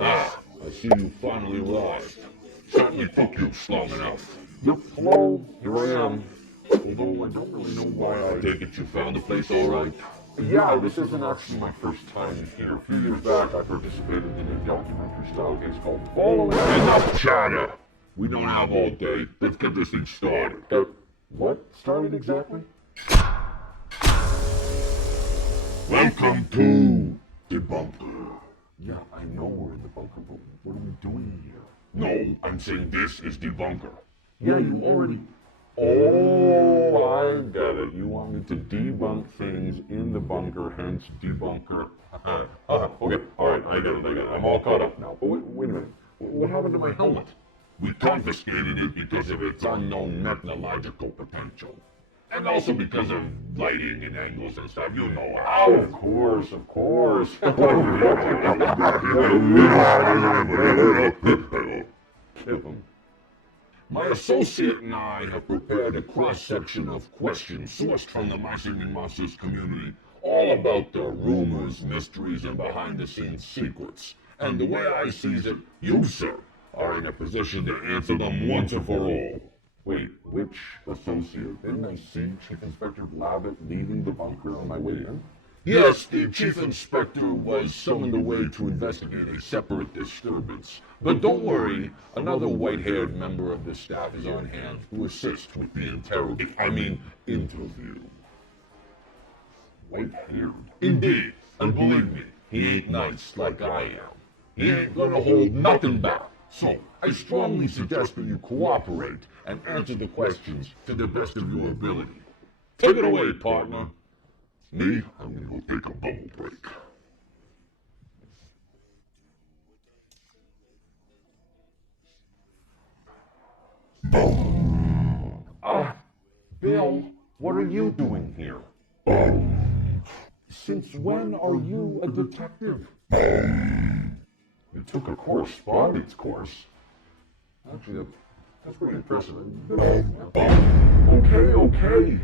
Ah, I see you finally arrived. Certainly took you long enough. Yep, hello, here I am. Although I don't really know why I take it you found the place alright. Yeah, this isn't actually my first time here. A few years back, I participated in a documentary-style case called Following... Enough chatter! We don't have all day. Let's get this thing started. What? Started exactly? Welcome to DeBunker. Yeah, I know we're in the bunker, but what are we doing here? No, I'm saying this is DeBunker. Yeah, you already... Oh, I get it. You want me to debunk things in the bunker, hence DeBunker. Okay, alright, I get it. I'm all caught up now. But wait a minute. What happened to my helmet? We confiscated it because of its unknown technological potential. And also because of lighting and angles and stuff, you know how. Oh, of course. Kill him. My associate and I have prepared a cross-section of questions sourced from the Martian Monsters community, all about the rumors, mysteries, and behind-the-scenes secrets. And the way I see it, you, sir, are in a position to answer them once and for all. Wait, which associate? Didn't I see Chief Inspector Labbit leaving the bunker on my way in? Yes, the Chief Inspector was summoned away to investigate a separate disturbance. But don't worry, another white-haired member of the staff is on hand to assist with the interview. White-haired? Indeed, and believe me, he ain't nice like I am. He ain't gonna hold nothing back. So, I strongly suggest that you cooperate and answer the questions to the best of your ability. Take it away, partner. Me, I'm gonna go take a bubble break. Bill, what are you doing here? Since when are you a detective? You took a correspondence course. Actually, that's pretty impressive. Okay.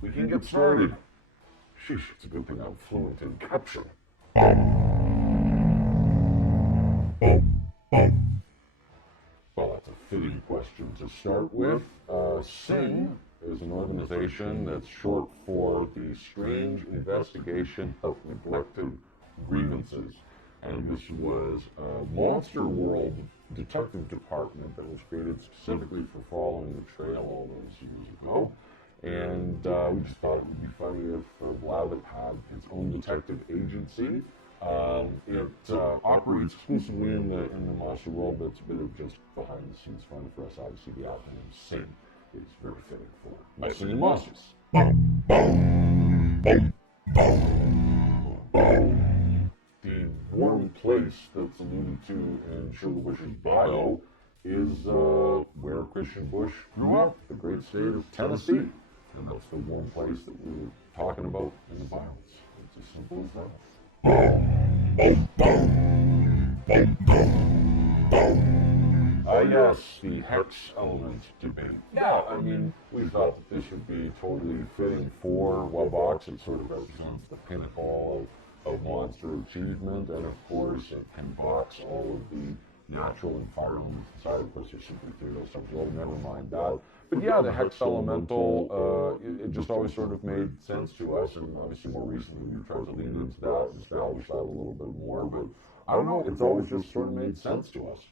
We can get started. Sheesh, it's a good thing I'm fluent in caption. Well, that's a fitting question to start with. SING is an organization that's short for the Strange Investigation of Neglected Grievances. And this was a Monster World detective department that was created specifically for following the trail all those years ago. And we just thought it would be funny if Labbit had its own detective agency. It operates exclusively in the monster world, but it's a bit of just behind the scenes fun for us. Obviously, the acronym SING is very fitting for Missing Monsters. The one place that's alluded to in Sugar Bush's bio is where Christian Bush grew up, the great state of Tennessee. And that's the one place that we were talking about in the bios. It's as simple as that. Yes, the hex element debate. Yeah, I mean, we thought that this would be totally fitting for Webbox. It sort of represents the pinnacle of monster achievement, and of course, it can box all of the natural environment inside of us. You're simply through those well, never mind that. But yeah, the hex elemental, it just always sort of made sense to us, and obviously more recently we tried to lean into that and establish that a little bit more, but I don't know, it's always just sort of made sense to us.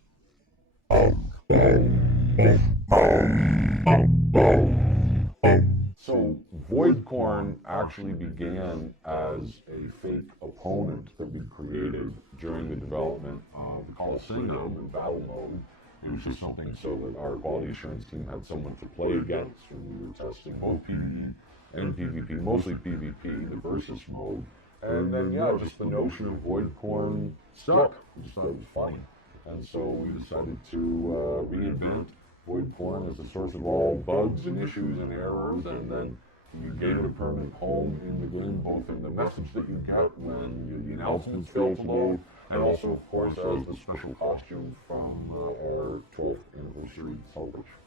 So, Voidcorn actually began as a fake opponent that we created during the development of the Coliseum in battle mode. It was just something so that our quality assurance team had someone to play against when we were testing both PvE and PvP, mostly PvP, the versus mode. And then, yeah, just the notion of Voidcorn stuck. We just thought it was funny. And so we decided to reinvent Voidcorn as the source of all bugs and issues and errors, and then you gain a permanent home in the game, both in the message that you get when the announcements fail to load, and also, of course, as the special costume from our 12th anniversary celebration.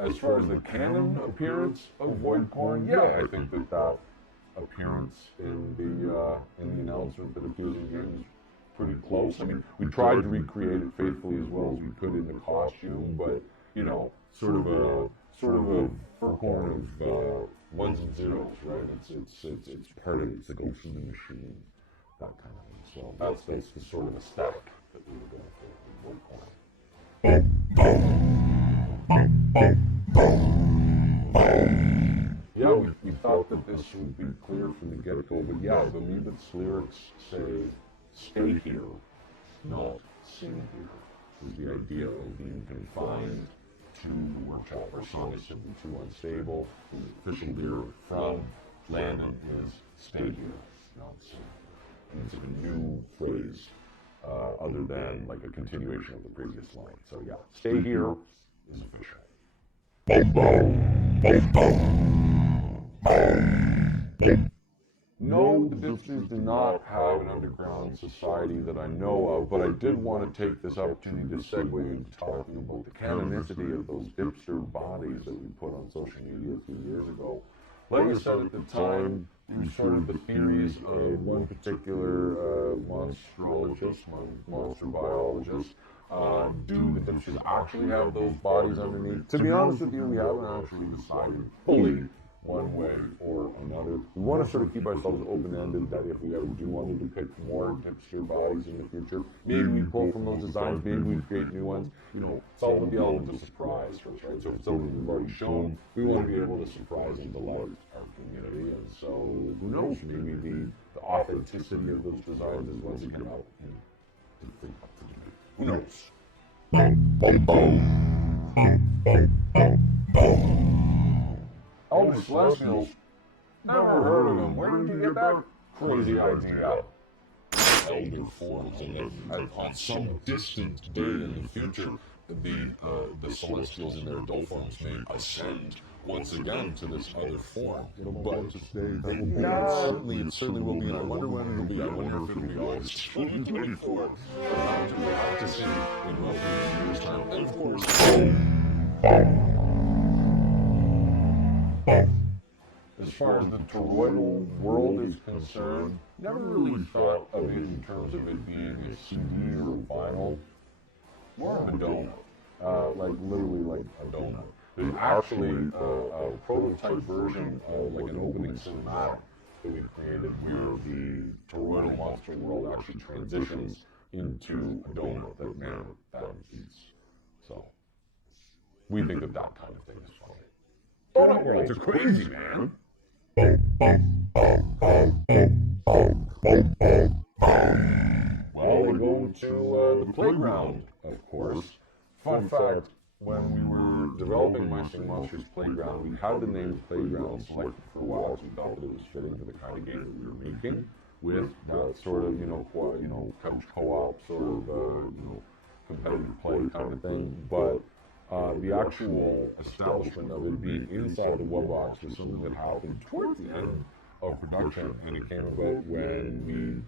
As far as the canon appearance of Void Corn, yeah, I think that appearance in the announcement that appears in game is pretty close. I mean, we tried to recreate it faithfully as well as we could in the costume, but you know, sort of a fur corn of ones and zeros, right? It's part of it. It's like Ghost in the Machine, that kind of thing. So that's the sort of aesthetic that we were going for with Void Corn. Yeah, we thought that this would be clear from the get-go, but yeah, the Mutant's lyrics say, stay here, not sing here, is the idea of being confined to the workshop. Our song is simply too unstable. The official lyric from Landon is, stay here, not sing. And it's a new phrase, other than like a continuation of the previous line. So yeah, stay here is official. No, the Dipsters do not have an underground society that I know of, but I did want to take this opportunity to segue into talking about the canonicity of those Dipster bodies that we put on social media a few years ago. Like I said at the time, we started the theories of one particular monster biologist. Do the Dipsters actually have those bodies underneath? To be honest with you, we haven't actually decided fully one way or another. We want to sort of keep ourselves open-ended that if we ever do want to depict more Dipster bodies in the future, maybe we pull from those designs, maybe we create new ones. You know, it's all with the element of surprise for us, right? So if it's something we've already shown, we want to be able to surprise and delight our community. And so, who knows, maybe the authenticity of those designs is once again out to debate. Who knows? Elder Celestials? Never heard of them. Where did you get that crazy idea? Elder forms, and on some distant day in the future, the Celestials in their adult forms may ascend once again to this other form. But it certainly will be, and I wonder when it'll be. I wonder if it'll be August 2024. We'll have to see in roughly a year's time. And of course, as far as the toroidal world is concerned, never really thought of it in terms of it being a CD or a vinyl. More of a donut. Like literally like a donut. There's actually a prototype version of like an opening cinematic that we created where the toroidal monster world actually transitions into a donut that man eats. So we think that kind of thing is funny. Donut worlds are crazy, man. Well, we're going to the playground, of course. Fun fact, when we were developing Monster Monsters Playground, we had the name Playground selected for a while because we thought that it was fitting for the kind of game that we were making, with that sort of, couch co-op, sort of, competitive play kind of thing. But the actual establishment of it being inside the web box was something that happened towards the end of production, and it came about when we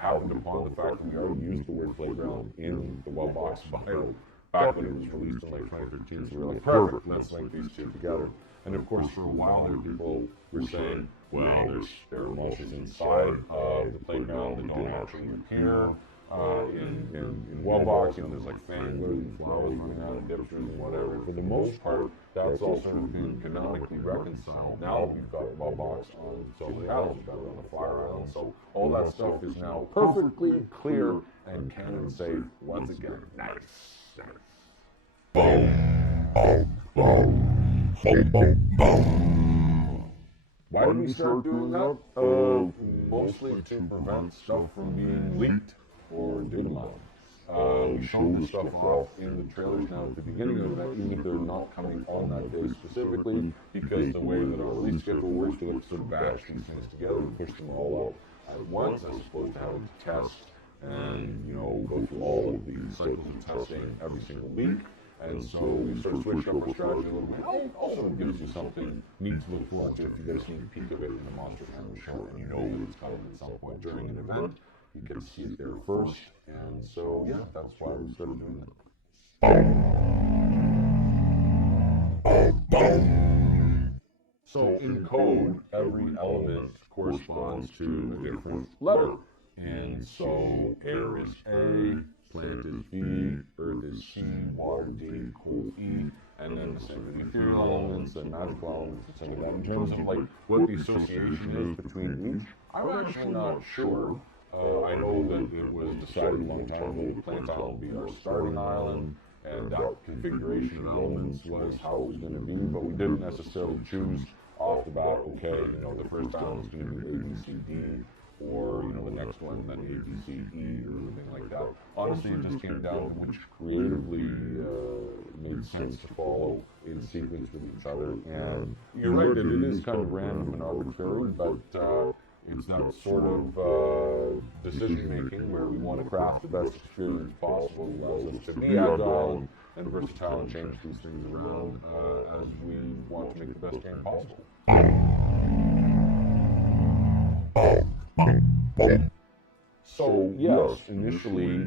happened upon the fact that we already used the word playground in the web box bio back when it was released in like 2013. So we were like, perfect, let's link these two together. And of course, for a while there, people were saying, well, there are monsters inside the playground that don't actually appear in Wellbox. There's like fanglers and flowers running out and dipsters and whatever. For the most part, that's all sort of been canonically reconciled. Now we've got Wellbox on its own island, we've got it on the Fire Island, so all that stuff is now perfectly clear and canon safe once again. Nice. Why did we start doing that? Mostly to prevent stuff from being leaked or datamined. We showed this stuff off in the trailers now at the beginning of that, even if they're not coming on that day specifically, because the way that our release schedule works, we have to sort of batch these things together and push them all out at once, as opposed to having to test and go through all of the cycles of testing every single week. And so we sort of switched up our strategy a little bit. Also, it gives you something neat to look forward to if you get a sneak peek of it in the Monster Family show, and it's coming at some point during an event. You get to see it there first, and so yeah, that's why we started doing So in code, every element corresponds to a different letter. And so air is A, plant is B, earth is C, water D, cool E, and then the same with ethereal elements and magical elements, and like that. In terms of like what the association is between each, I'm actually not sure. I know that it was decided a long time ago that Plant Island would be our starting island, and that configuration of elements was how it was going to be, but we didn't necessarily choose off the bat, okay, the first island is going to be A, B, C, D, or, the next one, then A, B, C, E, or anything like that. Honestly, it just came down to which creatively made sense to follow in sequence with each other. And you're right that it is kind of random and arbitrary, but it's that sort of decision making where we want to craft the best experience possible, allows us to be agile and versatile and change these things around as we want to make the best game possible. So yes, initially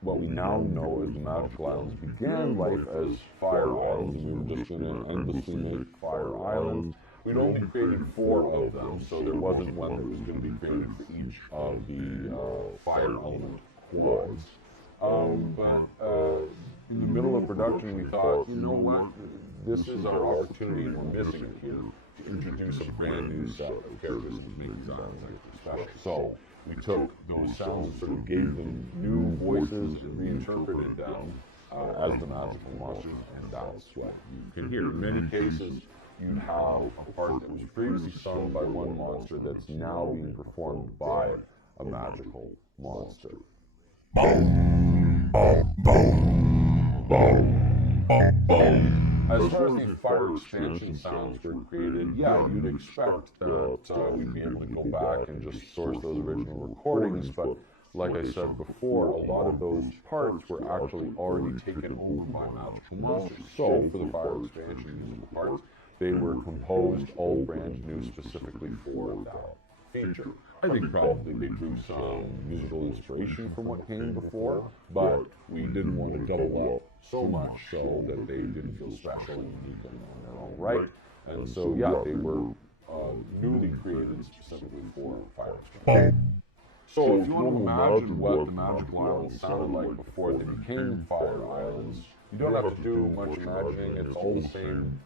what we now know as the Magical Islands began life as fire islands, and we were just going to endlessly make fire islands. We'd only created 4 of them, so there wasn't one that was going to be created for each of the fire element quads. But in the middle of production, we thought, you know what, this is our opportunity, and we're missing it here, to introduce a brand new set of characters and make these islands extra special. So we took those sounds and sort of gave them new voices and reinterpreted them as the magical monsters, and that's what you can hear. In many cases, you have a part that was previously sung by one monster that's now being performed by a magical monster. As far as the fire expansion sounds were created, yeah, you'd expect that we'd be able to go back and just source those original recordings, but like I said before, a lot of those parts were actually already taken over by magical monsters. So for the fire expansion musical parts, they were composed all brand new specifically for that feature. I think probably they drew some musical inspiration from what came before, but we didn't want to double up so much so that they didn't feel special and unique in their own right. And so, yeah, they were newly created specifically for fire expansion. So if you want to imagine what the Magical Islands sounded like before they became fire islands, you don't have to do much imagining. It's all the same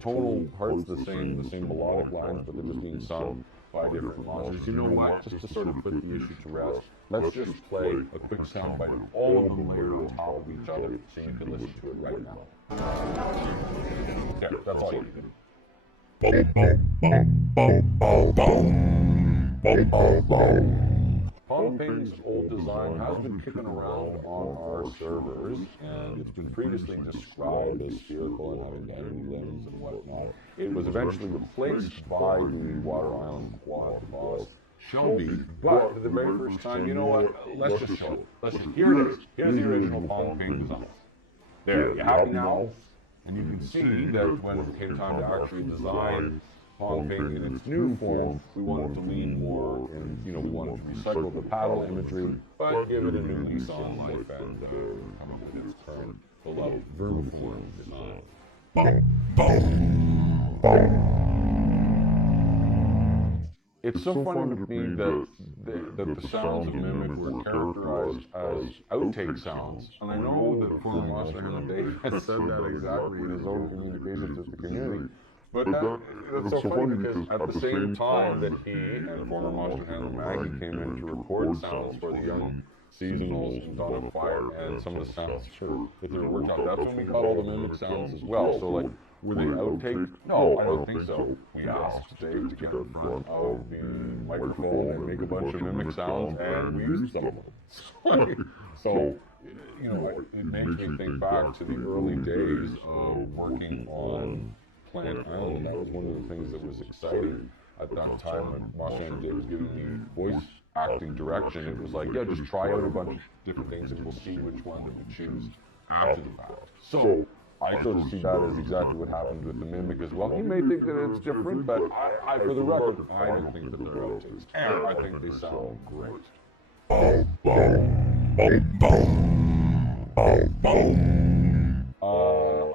tonal parts, the same melodic lines, but they're just being sung by different monsters. You know what? Just to sort of put the issue to rest, let's just play a quick soundbite of all of them layered on top of each other so you can listen to it right now. Yeah, that's all you need. Pong Ping's old design has been kicking around on our servers, and it's been previously described as spherical and having dynamic limbs and whatnot. It was eventually replaced by the Water Island Quad boss, Shelby, but for the very first time, you know what, let's just show it. Here it is. Here's the original Pong Ping design. There, you have it now, and you can see that when it came time to actually design Pong Ping in its new form, we wanted to lean more, and we wanted to recycle the paddle imagery, but give it a new lease on life and come up with its current beloved vermiform design. It's so funny to me that the sounds of Mimic were characterized as outtake sounds, and I know that former Monster Hunter Dave has said that exactly in his own communications with the community. But that's so funny because at the same time that he and former Monster Handler Maggie came in to record sounds for the young seasonals and Dawn of Fire and some of the sounds that they were working on, that's when we got all the Mimic sounds as well. So, like, were they outtake? No, I don't think so. We asked Dave to get in front of the microphone and make a bunch of Mimic sounds, and we used some of them. So, it makes me think back to the early days of working on Plant Island. That was one of the things that was exciting at that time when Monster Dave was giving me voice acting direction. It was like, yeah, just try out a bunch of different things and we'll see which one that we choose after the fact. So I sort of see that as exactly what happened with the Mimic as well. You may think that it's different, but I for the record, I don't think that they're outtakes. And I think they sound great.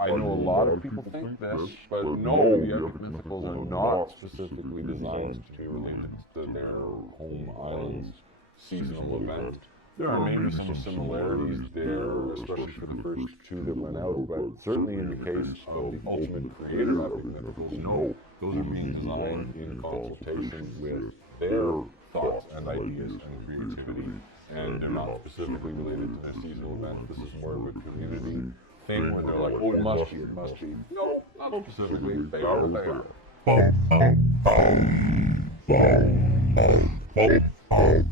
I know a lot of people think this, but no, the epic mythicals are not specifically designed to be related to their home island's seasonal event. There are maybe some similarities there, especially for the first two that went out, but certainly in the case of the Ultimate Creator epic mythicals, no, those are being designed in consultation with their thoughts and ideas and creativity, and they're not specifically related to their seasonal event. This is more of a community thing where they're like, oh, it must be, it must be. No, not specifically. They are what they are.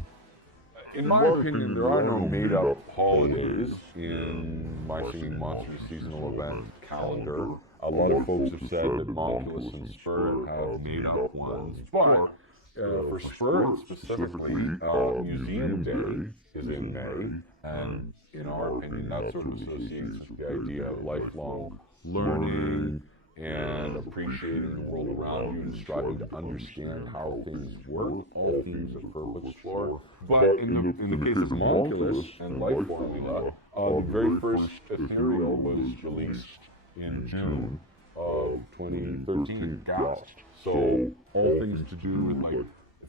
In my opinion, there are no made-up holidays in My Singing Monsters seasonal event calendar. A lot of folks have said that Monculus and Spirit have made-up ones, but for Spirit specifically, Museum Day is in May, and in our opinion, that sort of associates with the idea of lifelong learning and appreciating the world around you and striving to understand how things work, all themes of Purple Explore. But in the case of Monculus and Life Formula, the very first ethereal was released in June of 2013, Gast. So all things to do with like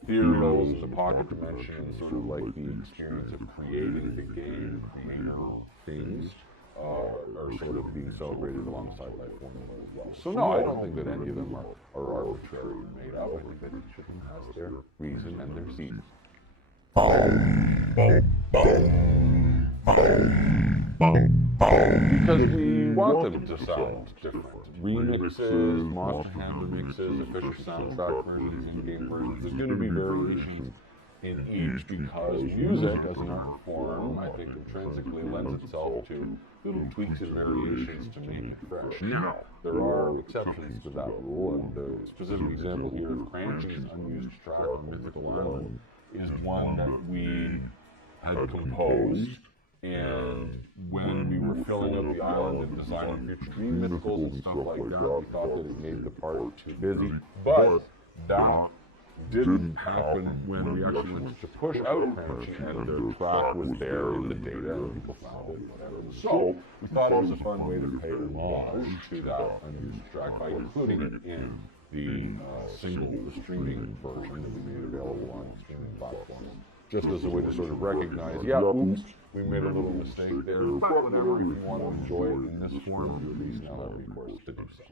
ethereals, the pocket dimension, sort of like the experience of creating the game, creator things, are sort of being celebrated alongside Life Formula as well. So no, I don't think that any of them are arbitrary and made up. I think that each of them has their reason and their season. Because we want them to sound different. Remixes, Monster Hammer mixes, official soundtrack versions, in-game versions. There's going to be variations in each because music as an art form, I think, intrinsically lends itself to little tweaks and variations to make it fresh. Now, there are exceptions to that rule, and the specific example here of Cranchy's unused track on Mythical Island is one that we had composed, and when we were filling up the island and designing future Dream Mythicals and stuff like that, we thought that it made the part too busy, but that didn't happen when we actually went to push out Cranchy, and the track was there in the data and people found it, whatever. So we thought it was a fun way to pay homage to that unused track by including it in the streaming version that we made available on streaming platforms. Just as a way to sort of recognize, yeah, oops, we made a little mistake there, but whatever, if you want to enjoy it in this form, you at least now have recourse to do so.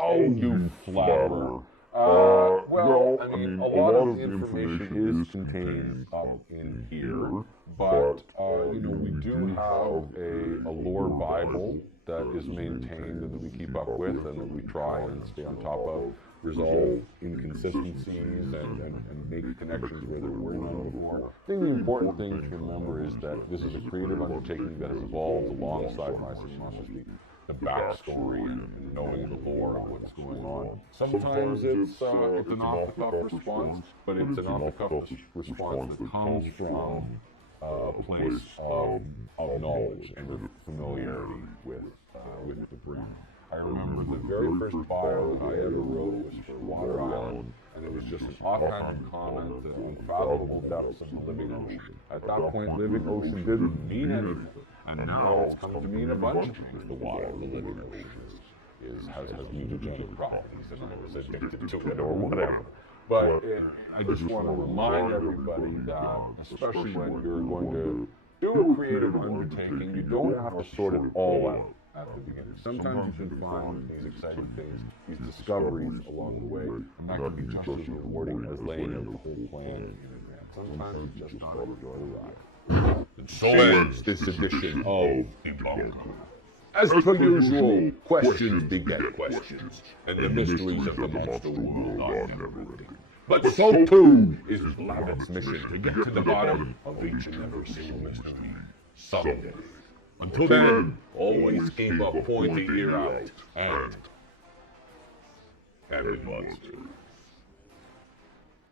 Oh, you flatterer. Well, I mean, a lot of the information is contained up in here, but, we do have a lore Bible that is maintained and that we keep up with and that we try and stay on top of, resolve inconsistencies and make connections where there were none before. I think the important thing to remember is that this is a creative undertaking that has evolved alongside My Singing Monsters, the backstory and knowing the lore of what's going on. Sometimes it's an off-the-cuff response, but it's an off-the-cuff response that comes from a place of knowledge and familiarity with the brand. I remember the very first bio I ever wrote was for Water Island, and it was just an offhanded comment that unfathomable depths of the living ocean. At that point, living ocean didn't mean anything, and now it's come to mean a bunch of things. The water of the living ocean has mutagenic properties, and I was addicted to it or whatever. But I just want to remind everybody that, especially when you're going to do a creative undertaking, you don't have to sort it all out at the beginning. Sometimes you can find these exciting things, these discoveries along the way, and that can be just as rewarding as laying out the whole plan in advance. Sometimes you just gotta enjoy the ride. And so ends this edition of DeBunker. As per usual, questions beget questions, and the mysteries of the monster world are never ending. But so too is Blabbit's mission to get to the bottom of each and every single mystery someday. Until then, always keep a pointy ear out and have a monster.